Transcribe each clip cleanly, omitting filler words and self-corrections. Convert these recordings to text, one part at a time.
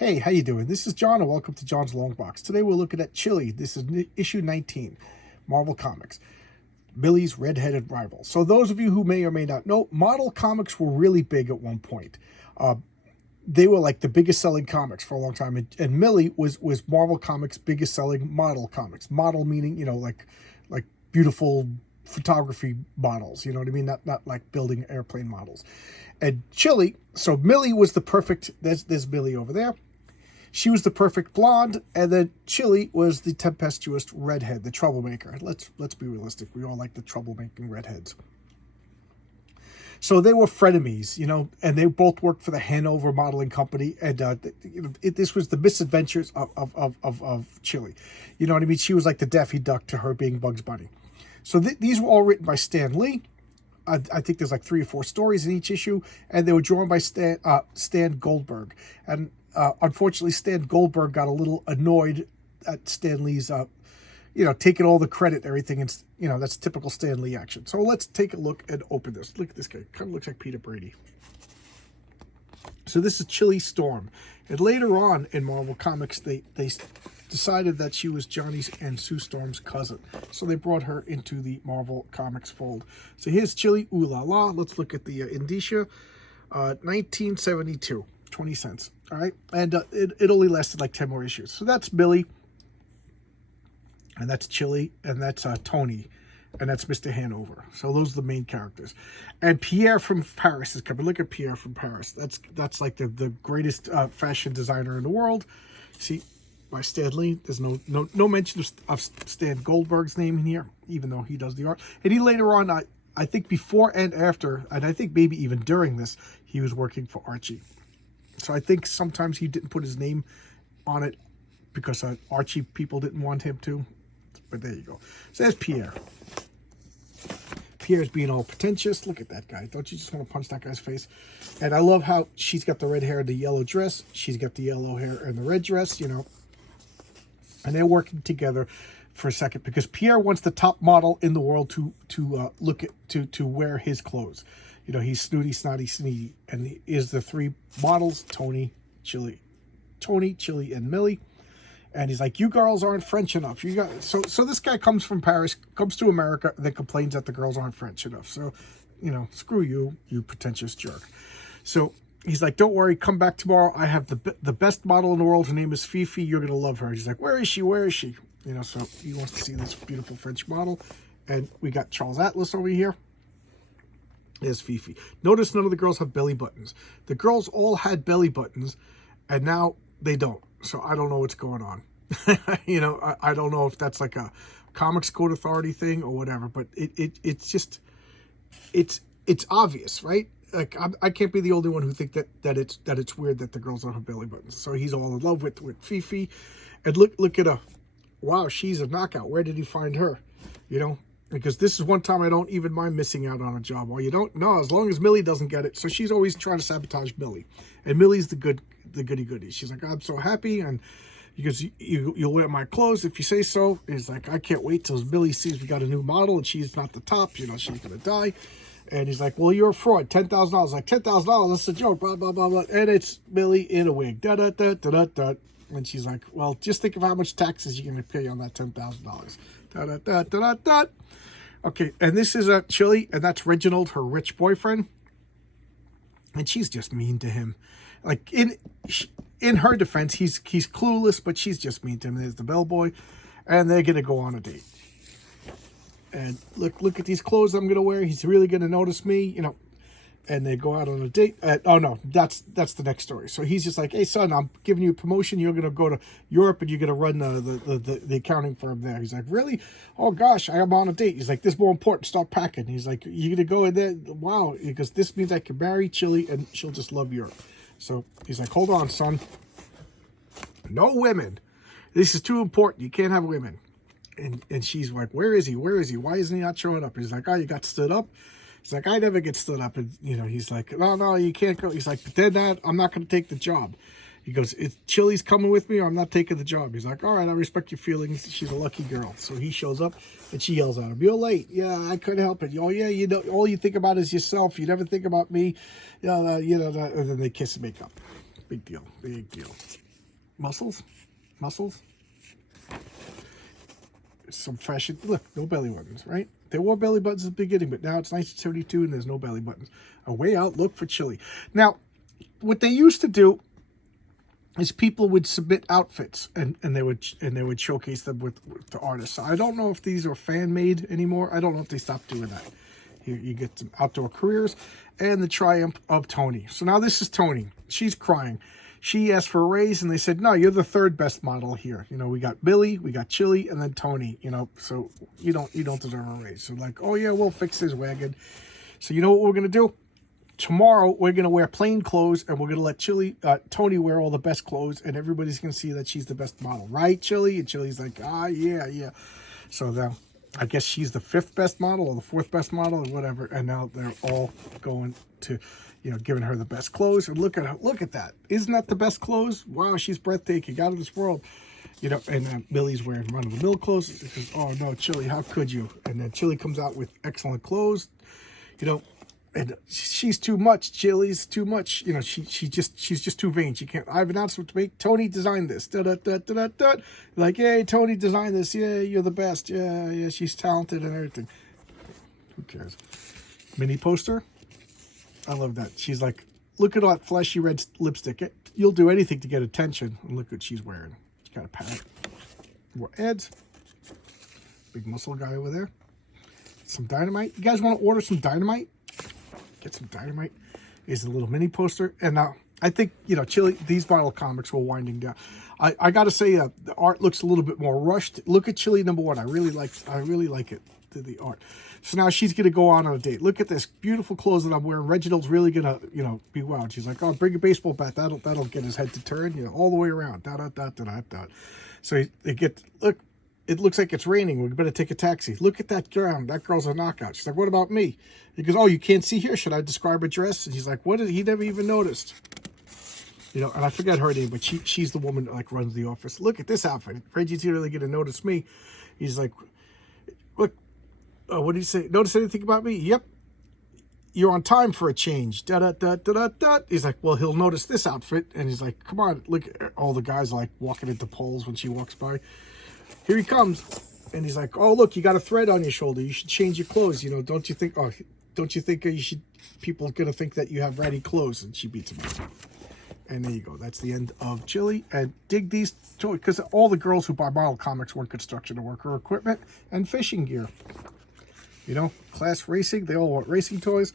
Hey, how you doing? This is John, and welcome to John's Long Box. Today we're looking at Chili. This is issue 19, Marvel Comics, Millie's red-headed rival. So those of you who may or may not know, model comics were really big at one point. They were like the biggest selling comics for a long time, and Millie was Marvel Comics' biggest selling model comics. Model meaning, like beautiful photography models, you know what I mean? Not like building airplane models. And Chili, so Millie was the perfect, there's Millie over there. She was the perfect blonde, and then Chili was the tempestuous redhead, the troublemaker. Let's be realistic. We all like the troublemaking redheads. So they were frenemies, and they both worked for the Hanover Modeling Company, and this was the misadventures of Chili. You know what I mean? She was like the Daffy Duck to her being Bugs Bunny. So these were all written by Stan Lee. I think there's like 3 or 4 stories in each issue, and they were drawn by Stan Goldberg. And unfortunately, Stan Goldberg got a little annoyed at Stan Lee's, taking all the credit and everything. And, that's typical Stan Lee action. So let's take a look and open this. Look at this guy. Kind of looks like Peter Brady. So this is Chili Storm. And later on in Marvel Comics, they decided that she was Johnny's and Sue Storm's cousin. So they brought her into the Marvel Comics fold. So here's Chili, ooh la la. Let's look at the indicia. 1972, 20 cents. All right. And it only lasted like 10 more issues. So that's Millie. And that's Chili. And that's Tony. And that's Mr. Hanover. So those are the main characters. And Pierre from Paris is coming. Look at Pierre from Paris. That's like the greatest fashion designer in the world. See, by Stan Lee. There's no mention of Stan Goldberg's name in here, even though he does the art. And he later on, I think before and after, and I think maybe even during this, he was working for Archie. So I think sometimes he didn't put his name on it because Archie people didn't want him to. But there you go. So there's Pierre. Pierre's being all pretentious. Look at that guy. Don't you just want to punch that guy's face? And I love how she's got the red hair and the yellow dress. She's got the yellow hair and the red dress, And they're working together for a second because Pierre wants the top model in the world to wear his clothes. He's snooty, snotty, sneaky. And he is the 3 models, Tony, Chili, and Millie. And he's like, you girls aren't French enough. So this guy comes from Paris, comes to America, and then complains that the girls aren't French enough. So, screw you, you pretentious jerk. So he's like, don't worry, come back tomorrow. I have the best model in the world. Her name is Fifi. You're going to love her. He's like, where is she? Where is she? So he wants to see this beautiful French model. And we got Charles Atlas over here. There's Fifi. Notice none of the girls have belly buttons. The girls all had belly buttons, and now they don't. So I don't know what's going on. I don't know if that's like a Comics Code Authority thing or whatever, but it's just, it's obvious, right? Like I can't be the only one who think that it's weird that the girls don't have belly buttons. So he's all in love with Fifi, and look at her. Wow, she's a knockout. Where did he find her? Because this is one time I don't even mind missing out on a job. Well, you don't know, as long as Millie doesn't get it. So she's always trying to sabotage Millie, and Millie's the goody-goody. She's like, I'm so happy, and because you'll wear my clothes if you say so. He's like, I can't wait till Millie sees we got a new model and she's not the top. She's gonna die. And he's like, well, you're a fraud. $10,000. Like, $10,000, that's a joke, blah, blah, blah, blah. And it's Millie in a wig. Da, da, da, da, da, da. And she's like, well, just think of how much taxes you're going to pay on that $10,000. Da, da, da, da, da, da. Okay, and this is Chili, and that's Reginald, her rich boyfriend. And she's just mean to him. Like, in her defense, he's clueless, but she's just mean to him. There's the bellboy, and they're going to go on a date. And look at these clothes I'm gonna wear. He's really gonna notice me, And they go out on a date. Oh no, that's the next story. So he's just like, hey son, I'm giving you a promotion. You're gonna go to Europe and you're gonna run the accounting firm there. He's like, really? Oh gosh, I am on a date. He's like, this is more important. Start packing. He's like, you're gonna go in there? Wow, because this means I can marry Chili and she'll just love Europe. So he's like, hold on, son. No women. This is too important. You can't have women. And she's like, where is he? Where is he? Why isn't he not showing up? He's like, oh, you got stood up? He's like, I never get stood up. And, he's like, no, you can't go. He's like, but then I'm not going to take the job. He goes, if Chili's coming with me or I'm not taking the job. He's like, all right, I respect your feelings. She's a lucky girl. So he shows up and she yells at him, you're late. Yeah, I couldn't help it. Oh, yeah, all you think about is yourself. You never think about me. And then they kiss and make up. Big deal. Big deal. muscles. Some fashion. Look, no belly buttons, right? There were belly buttons at the beginning, but now it's 1972 and there's no belly buttons. A way out look for Chili. Now, what they used to do is people would submit outfits and they would showcase them with the artists. So I don't know if these are fan made anymore. I don't know if they stopped doing that. You get some outdoor careers and the triumph of Tony. So now this is Tony. She's crying. She asked for a raise and they said, no, you're the third best model here. You know, we got Billy, we got Chili, and then Tony, you know, so you don't deserve a raise. So like, oh yeah, we'll fix his wagon. So you know what we're going to do? Tomorrow, we're going to wear plain clothes and we're going to let Tony wear all the best clothes and everybody's going to see that she's the best model. Right, Chili? And Chili's like, yeah. So then I guess she's the fifth best model or the fourth best model or whatever. And now they're all going to, you know, giving her the best clothes. And look at her. Look at that. Isn't that the best clothes? Wow, she's breathtaking. Out of this world. You know, and Billy's wearing run-of-the-mill clothes. He says, oh, no, Chili, how could you? And then Chili comes out with excellent clothes. You know, and she's too much. Chili's too much. You know, she's just too vain. She can't. I have an announcement to make. Tony designed this. Like, hey, Tony designed this. Yeah, you're the best. Yeah. She's talented and everything. Who cares? Mini poster. I love that. She's like, look at all that fleshy red lipstick. You'll do anything to get attention. And look what she's wearing. She's got a pattern. More ads. Big muscle guy over there. Some dynamite. You guys want to order some dynamite? Get some dynamite. Is a little mini poster. And now I think, you know, Chili, these bottle comics were winding down. I got to say, the art looks a little bit more rushed. Look at Chili #1. I really like it, the art. So now she's going to go on a date. Look at this beautiful clothes that I'm wearing. Reginald's really going to, you know, be wild. She's like, oh, bring a baseball bat. That'll get his head to turn, you know, all the way around. So they get, look, it looks like it's raining. We better take a taxi. Look at that girl. That girl's a knockout. She's like, what about me? He goes, oh, you can't see here. Should I describe her dress? And he's like, what? He never even noticed. You know, and I forget her name, but she's the woman that like runs the office. Look at this outfit. Reggie's really going to notice me. He's like, look, what did he say? Notice anything about me? Yep. You're on time for a change. He's like, well, he'll notice this outfit. And he's like, come on. Look, all the guys are like walking into poles when she walks by. Here he comes, and he's like, oh, look, you got a thread on your shoulder. You should change your clothes. You know, don't you think people are going to think that you have ratty clothes? And she beats him up. And there you go. That's the end of Chili. And dig these toys, because all the girls who buy model comics want construction worker equipment and fishing gear. You know, class racing, they all want racing toys.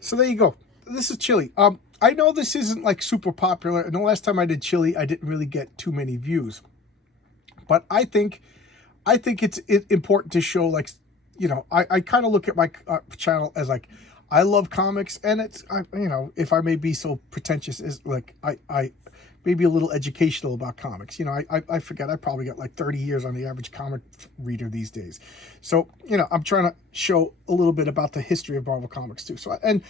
So there you go. This is Chili. I know this isn't like super popular, and the last time I did Chili, I didn't really get too many views. But I think it's important to show, like, you know, I kind of look at my channel as like, I love comics, and it's, you know, if I may be so pretentious, is like, I may be a little educational about comics. You know, I forget, I probably got like 30 years on the average comic reader these days. So, you know, I'm trying to show a little bit about the history of Marvel Comics too. So, and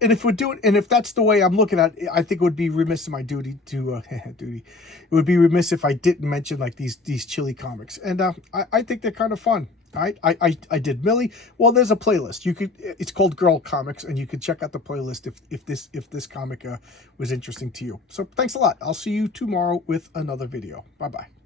if we're doing, and if that's the way I'm looking at it, I think it would be remiss in my duty to, it would be remiss if I didn't mention like these Chili comics. And I think they're kind of fun. I did Millie. Well, there's a playlist. You could, it's called Girl Comics, and you can check out the playlist if this comic was interesting to you. So thanks a lot. I'll see you tomorrow with another video. Bye-bye.